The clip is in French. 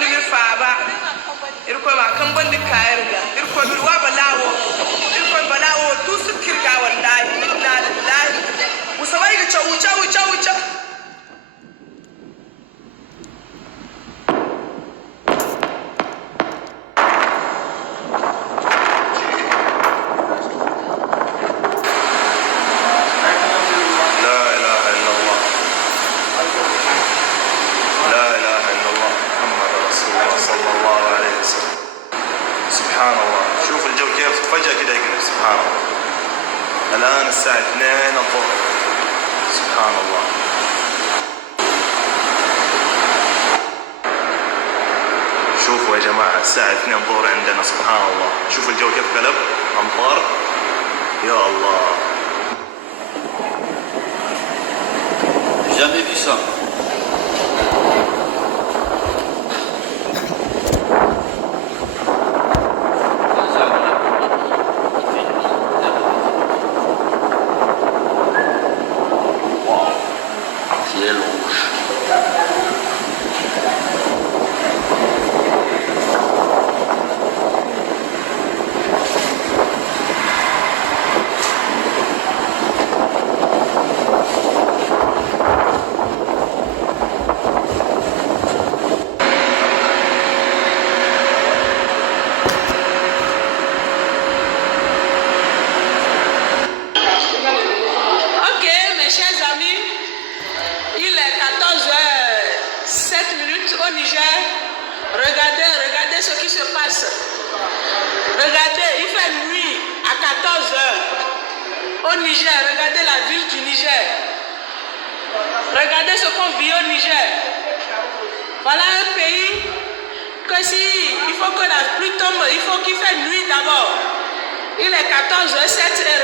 ni mi faaba irko ma kan bandi kayirga irko mi wa balawo irko balawo tu su kirga wallahi inna lillahi musawai ga chawu chawu chawu chawu سبحان الله. شوف الجو كيف فجأة كده يقلب. سبحان الله. الآن الساعة 2 الظهر. سبحان الله. شوفوا يا جماعة الساعة 2 الظهر عندنا. سبحان الله. شوفوا الجو كيف قلب. أمطار. يا الله. Jamais vu ça. Au Niger, regardez ce qui se passe. Regardez, il fait nuit à 14 heures. Au Niger, regardez la ville du Niger. Regardez ce qu'on vit au Niger. Voilà un pays que si il faut que la pluie tombe, il faut qu'il fasse nuit d'abord. Il est 14 heures, 7 heures.